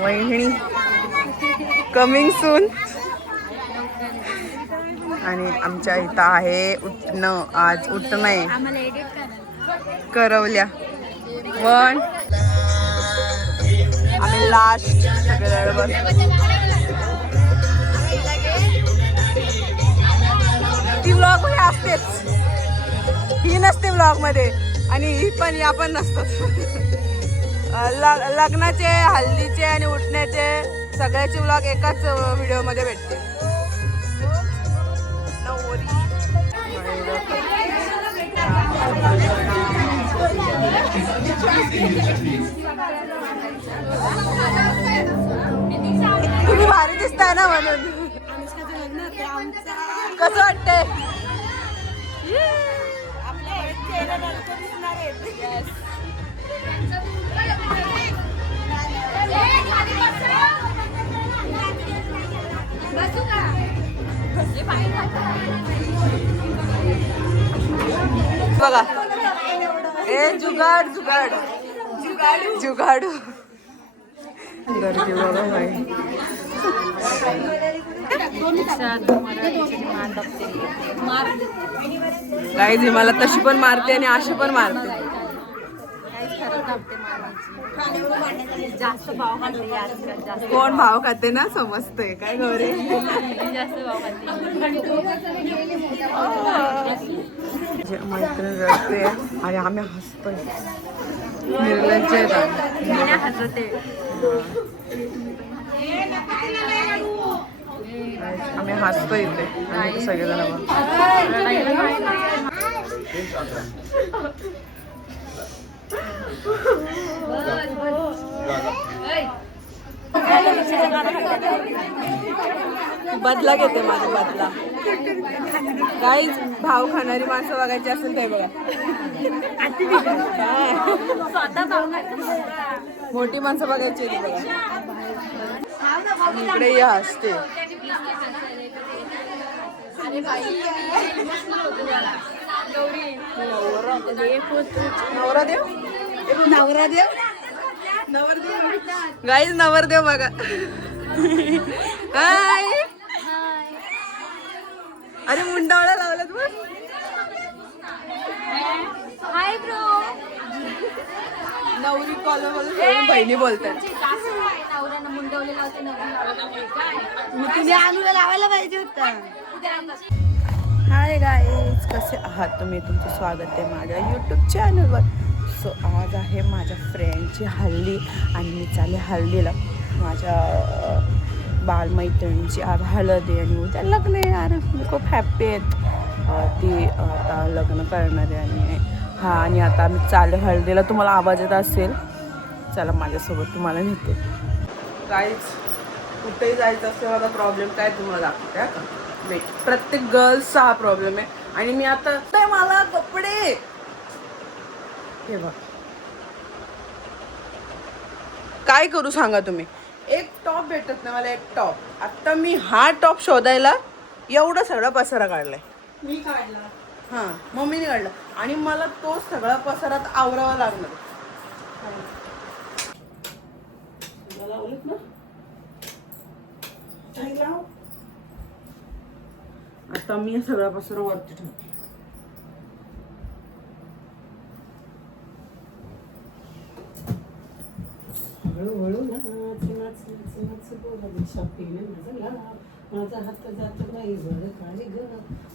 वहिनी coming soon. आणि आमच्या इथं आहे उठणं. आज उठणं आहे करवल्या. पण आम्ही लास्ट सगळ्या ती व्लॉग मध्ये असतेच, ही नसते व्लॉग मध्ये आणि ही पण या पण नसतात. लग्नाचे, हल्दीचे आणि उठण्याचे सगळ्याचे व्लॉग एकाच व्हिडिओ मध्ये भेटते. तुम्ही भारी दिसताय ना म्हणून. कसं वाटतंय? बघा ए जुगाड जुगाड जुगाडू गर्दी बघा भाई. गाईज मला तशी पण मारते आणि अशी पण मारते. जास्त भाव खाते. कोण भाव खाते ना समजतंय काय गौरी. जास्त भाव मैत्रीण रडते आणि आम्ही हसतोय. निर्लज्ज हसते. आम्ही हसतोय इथे आणि सगळेजण बदला घेते माझा बदला. काहीच भाव खाणारी माणसं बघायची असेल ते बघा. मोठी माणसं बघायची बघा. इकडे या असते. नवरादेव नवरादेव नवरदेव गाईज नवरदेव बघा. हाय अरे मुंडावळा लावलात बघ. Hi bro. नवरी कॉलर बोलून बहिणी बोलतात. नवऱ्यानं मुंडवलेला होते मग तुम्ही आलूला लावायला पाहिजे होतं. हाय गाईज कसे आहात तुम्ही. तुमचं स्वागत आहे माझ्या यूट्यूब चॅनलवर. सो आज आहे माझ्या फ्रेंडची हल्दी आणि मी चालले हल्दीला. माझ्या बालमैत्रिणीची आज हळद आहे आणि उद्या लग्न आहे. यार मी खूप हॅप्पी आहेत. ती आता लग्न करणार आहे आणि हां आणि आता आम्ही चालले हळदीला. तुम्हाला आवाज येत असेल. चला माझ्यासोबत तुम्हाला नेते. गाईज कुठेही जायचं असेल माझा प्रॉब्लेम काय तुम्हाला दाखवते का. वेट प्रत्येक गर्ल्सचा हा प्रॉब्लेम आहे. आणि मी आता ते मला कपडे हे बघ काय करू सांगा तुम्ही. एक टॉप भेटत नाही मला. एक टॉप आता मी हा टॉप शोधायला एवढा सगळा पसारा काढलाय. मी काढला. हां मम्मीने काढला आणि मला तो सगळा पसारात आवरावा लागणार. आता मी सगळा पसारा वरती ठेवते. हळूहळू नाच नाच नाच नाच बोला दिशापीने नजला माझा हात जात बाई वर काळी ग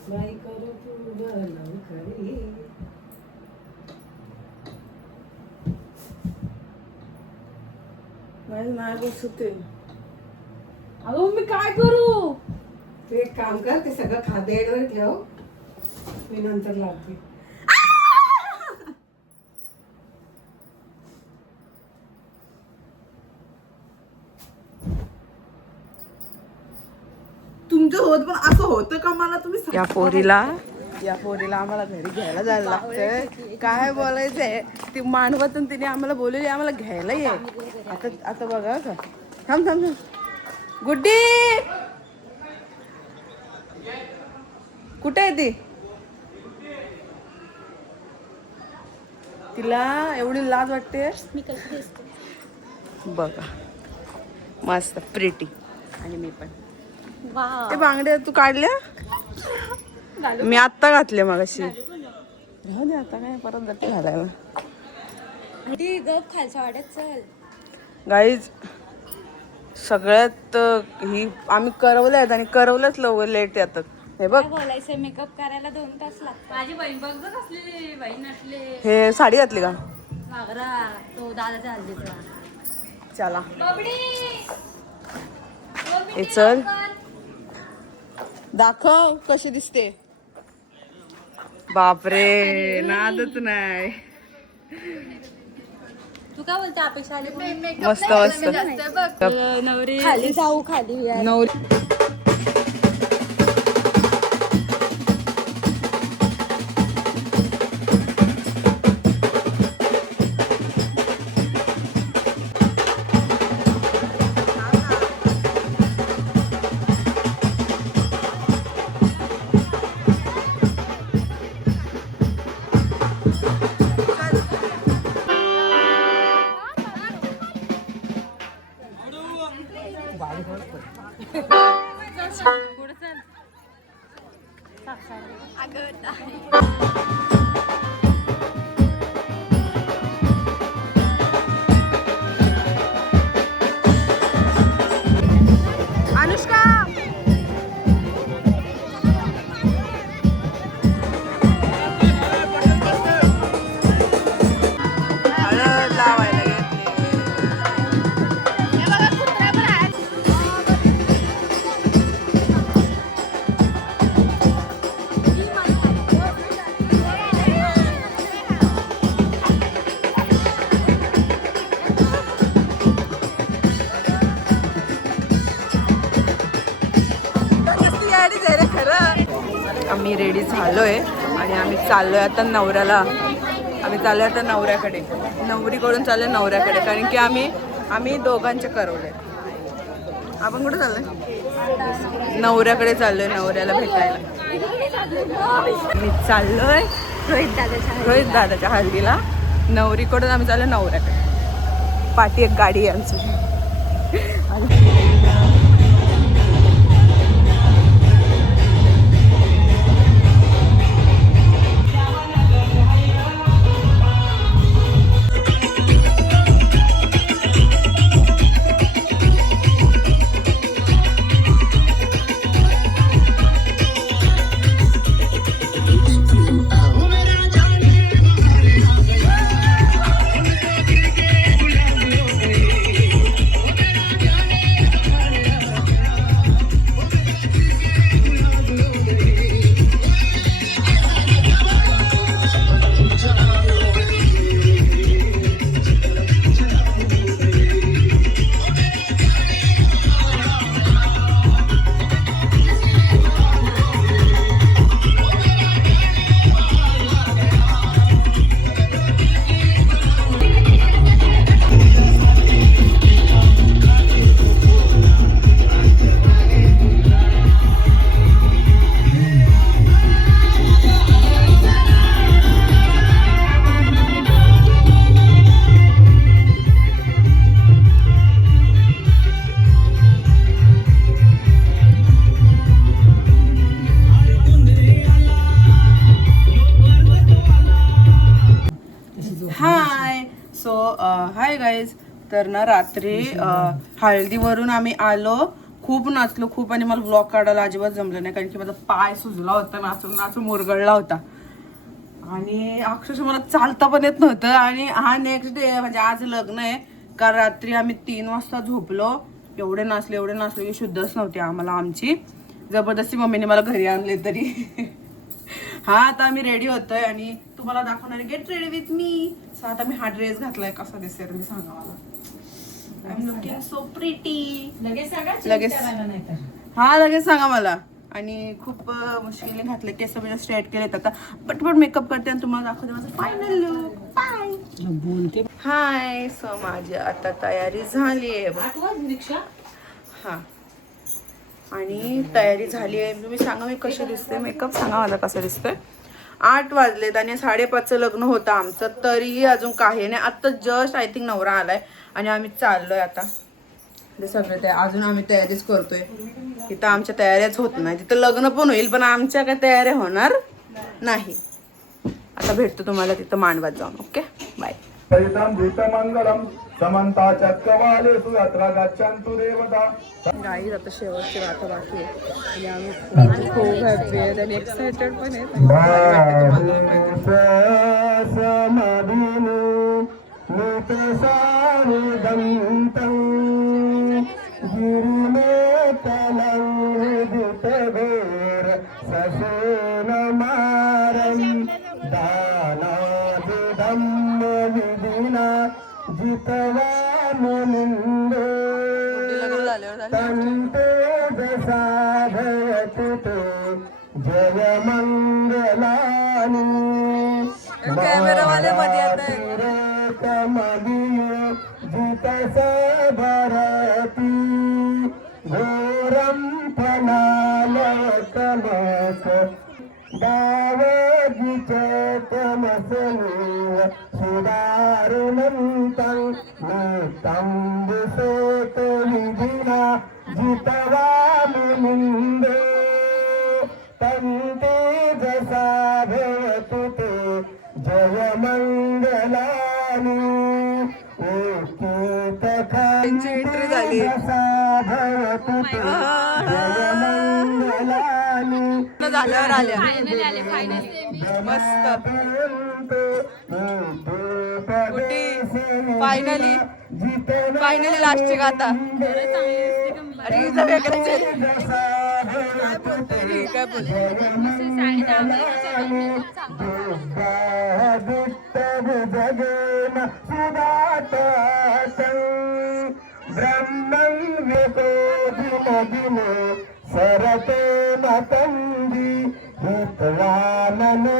बाई करू तू ग लवकरी. नाही बसते. अगं मी काय करू. तू एक काम कर ते सगळं खादेडवर ठेव मी नंतर लावते. तुमचं होत पण असं होतं का मला तुम्ही. या पोरीला आम्हाला घरी घ्यायला जायला लागतंय. काय बोलायचंय ती मानवातून तिने आम्हाला बोललेली आम्हाला घ्यायला ये. आता आता बघा का. थांब थांब थांब. गुड्डी कुठे आहे ती. तिला एवढी लाज वाटते. मी कशी दिसते बघा मस्त प्रिटी. आणि मी पण वा ते बांगड्या तू काढल्या मी आत्ता घातले मगाशी. राहू दे आता काय परत जाते घालायला. गप खालच्या वाड्यात चल. गाईज सगळ्यात ही आम्ही करवले आहेत आणि करवलंच लवकर लेट येतात. हे बघ बोलायचं मेकअप करायला 2 तास लागतात. माझी बहीण बघ असलेली बहीण असले हे साडी घातली का घागरा तो दादाच्या हल्दीचा. चला बबडी हे चल दाखव कशी दिसते. बापरे नादच नाही. तू काय बोलते अपेक्षा आली मस्त मस्त नवरी खाली जाऊ खाली नवरी अनुष्का हळद लावायला आम्ही रेडी झालोय आणि आम्ही चाललोय आता नवऱ्याला. आम्ही चाललोय आता नवऱ्याकडे. नवरीकडून चाललोय नवऱ्याकडे कारण की आम्ही दोघांचे करवले. आपण कुठे चाललोय नवऱ्याकडे चाललोय नवऱ्याला भेटायला. मी चाललोय रोहित दादाच्या हल्दीला. नवरीकडून आम्ही चाललोय नवऱ्याकडे. पाठी एक गाडी आहे आमची. Hi guys. तर ना रात्री हळदीवरून आम्ही आलो. खूप नाचलो खूप आणि मला व्लॉग काढायला अजिबात जमलं नाही कारण की माझा पाय सुजला होता. नाचून नाचून मुरगळला होता आणि अक्षरशः मला चालता पण येत नव्हतं. आणि हा नेक्स्ट डे म्हणजे आज लग्न आहे. काल रात्री आम्ही 3 वाजता झोपलो. एवढे नाचले की शुद्धच नव्हती आम्हाला आमची. जबरदस्ती मम्मीने मला घरी आणले तरी. हा आता आम्ही रेडी होतोय आणि तुम्हाला दाखवणार get ready with me. So आता मी हा ड्रेस घातलाय. कसा दिसतोय तुम्ही सांगा मला. I am looking so pretty. लगेच हा लगेच सांगा मला. आणि खूप मुश्किलीने घातले. केस म्हणजे स्ट्रेट केलेत. आता पटपट मेकअप करते आणि तुम्हाला दाखवते माझं फायनल लुक. बाय. हाय. सो माझी आता तयारी झाली आहे. हा आणि तयारी झाली आहे. तुम्ही सांगा मी कशी दिसते. मेकअप सांगा मला कसा दिसतोय. 8 वाजलेत आणि 5:30चं लग्न होतं आमचं. तरीही अजून काही नाही. आत्ता जस्ट आय थिंक नवरा आलाय आणि आम्ही चाललोय आता. ते सगळे ते अजून आम्ही तयारीच करतोय. तिथं आमच्या तयाऱ्याच होत नाही. तिथं लग्न पण होईल पण आमच्या काय तयाऱ्या होणार नाही. आता भेटतो तुम्हाला तिथं मांडवात जाऊन. Okay bye. मंगलम समंता चक्रवाले सुयात्रा गच्छन्तु देवता. गाईज आता शेवटची वाट बाकी आहे आणि आम्ही खूप हॅपी आहेत आणि एक्सायटेड पण आहेत. भारी वाटतं तुम्हाला माहिती. जय मंगलानी कॅमेरावाले मध्ये आता जित भरती घोरम फनालकमस दावगीच तमसनीव सुदारुणन्तं नितं दिशेत विधिना जितवा मुनिन्दे तन्ते जसा भवतु ते जय मंगलानी त्यांची एंट्री झाली. भवतु ते जय मंगलानी झाल्यावर आल्या फायनली आले फायनली. मस्त कुठे फायनली लास्टची गाता. अरे हिचं वेगळंच आहे. काय बोलतोय रे? काय बोलतोय? जगन सुदातं ब्रह्मं विकोदिनो सरते मतंदी हितवाननेत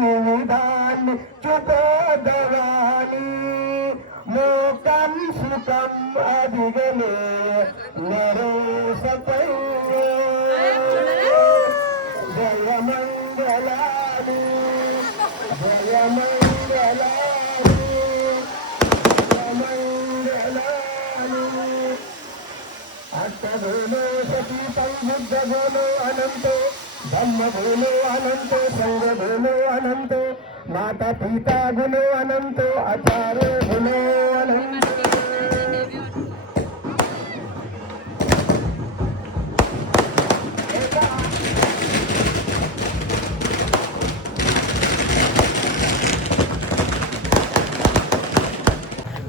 निधान चुकोदवानी मोकं सुखं अधिगमे नरेशपैये जय मंगलानी जय मंगलानी जय मंगलानी अष्टगुणो सतीतं बुद्धगुणो अनन्तो धम्मगुणो अनन्तो संघगुणो अनन्तो माता पिता गुणो अनन्तो आचार्य गुणो अनन्तो.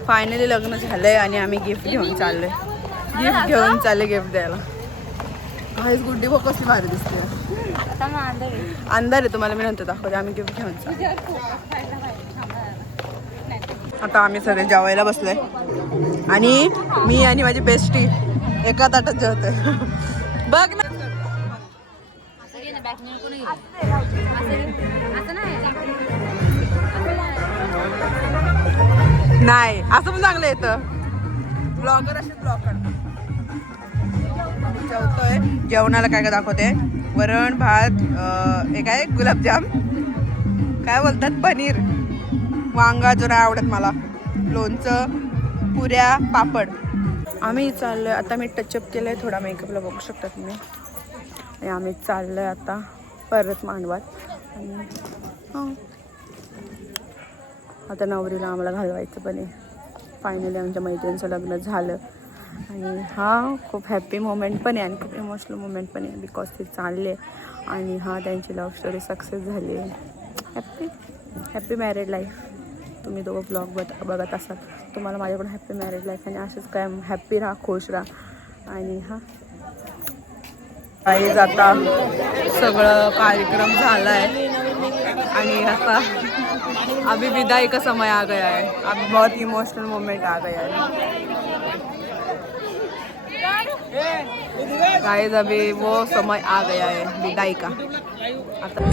फायनली लग्न झालंय आणि आम्ही गिफ्ट घेऊन चाललोय. गिफ्ट घेऊन चालले गिफ्ट द्यायला. काहीच गुड्डी बघ कसली भारी दिसते. अंधार आहे तुम्हाला मी नंतर दाखवते. आम्ही गिफ्ट घेऊन चाललो. आता आम्ही सगळे जेवायला बसलोय आणि मी आणि माझी बेस्टी एका ताटात जेवतोय. बघ ना नाही असं पण चांगलं येतं. ब्लॉगर असे ब्लॉग काढतात. जेवतोय. जेवणाला काय काय दाखवते. वरण भात हे काय गुलाबजाम काय बोलतात पनीर वांगा जो नाही आवडत मला लोणचं पुऱ्या पापड. आम्ही चाललोय आता. मी टचअप केलंय थोडा मेकअपला बघू शकता तुम्ही. आणि आम्ही चाललोय आता परत मांडवात. आणि आता नवरीला आम्हाला घालवायचं पण आहे. फायनली आमच्या मैत्रिणीचं लग्न झालं आणि हा खूप हॅप्पी मोमेंट पण आहे आणि खूप इमोशनल मोमेंट पण आहे बिकॉज ते चालले आणि हा त्यांची लव्ह स्टोरी सक्सेस झाली आहे. Happy married life. तुम्ही दोघं ब्लॉग बघत असाल तुम्हाला माझ्याकडून हॅप्पी मॅरिड लाईफ आणि असंच काय हॅप्पी राहा खुश राहा. आणि हा काहीच आता सगळं कार्यक्रम झाला आहे आणि आता अभी विदाई का समय आ गया है. अभी बहुत इमोशनल मोमेंट आ गया है गाइस. अभी वो समय आ गया है विदाई का. आता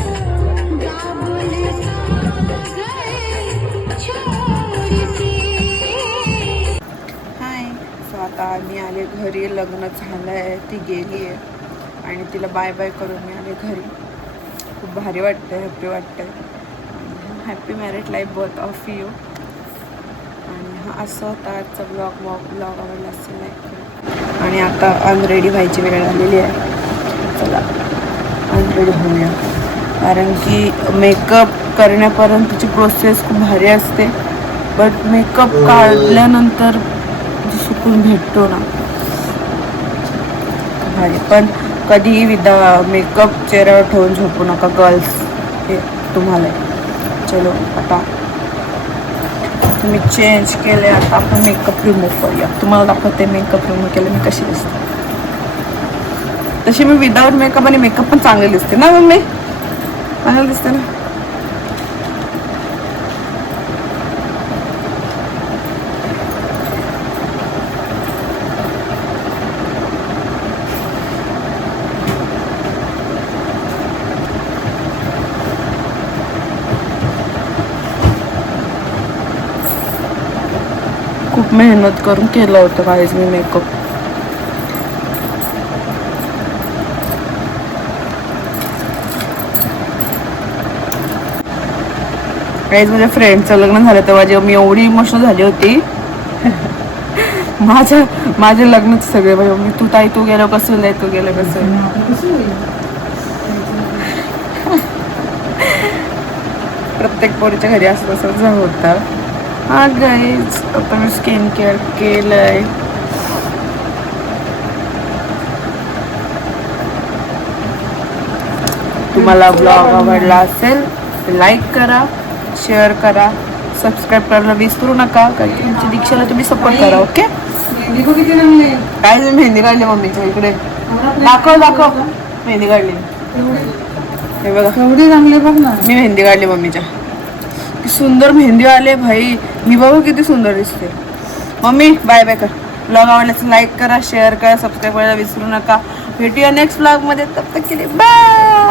हाय. सो आता आम्ही आले घरी. लग्न झालं आहे. ती गेली आहे आणि तिला बाय बाय करून मी आले घरी. खूप भारी वाटतं. हॅप्पी वाटतं. Happy married life both of you. आणि हा असं होता आजचा ब्लॉग आवडला असेल लाईक करा. आणि आता अनरेडी व्हायची वेळ आलेली आहे. चला अनरेडी होऊया, कारण की मेकअप करण्यापर्यंतची प्रोसेस खूप भारी असते, बट मेकअप काढल्यानंतर जो सुकून भेटतो ना भारी. पण कधीही मेकअप चेहऱ्यावर ठेवून झोपू नका गर्ल्स, हे तुम्हाला. चलो आता तुम्ही चेंज केले, आता आपण मेकअप रिमूव्ह करूया. तुम्हाला दाखवते मेकअप रिमूव्ह केलं मी कशी दिसते. तशी मी विदाऊट मेकअप आणि मेकअप पण चांगले दिसते ना मम्मी, चांगलं दिसते ना. खूप मेहनत करून केलं होतं काहीच मी मेकअप. काहीच माझ्या फ्रेंडचं लग्न झालं तेव्हा जेव्हा मी एवढी इमोशनल झाली होती. माझ्या लग्नाचे सगळे म्हणजे मी तू ताई तू गेलो कसं नाही, तू गेलं कसं. प्रत्येक पोरीच्या घरी असं तसंच होतं. हा गाईज, आता मी स्किन केअर केलंय. तुम्हाला ब्लॉग आवडला असेल तर लाईक करा, शेअर करा, सबस्क्राईब करायला विसरू नका, कारण की तुमची दीक्षाला तुम्ही सपोर्ट करा. ओके. काय तुम्ही मेहंदी काढली मम्मीच्या इकडे, दाखव मेहंदी काढली. हे बघा एवढी चांगली बघ ना. मी मेहंदी काढली मम्मीच्या. सुंदर मेहंदी आले भाई, मी बघा किती सुंदर दिसते. मम्मी बाय बाय कर. ब्लॉग आवडल्यास लाईक करा, शेअर करा, सबस्क्राईब करायला विसरू नका. भेटूया नेक्स्ट ब्लॉग मध्ये. तब तक के लिए बाय.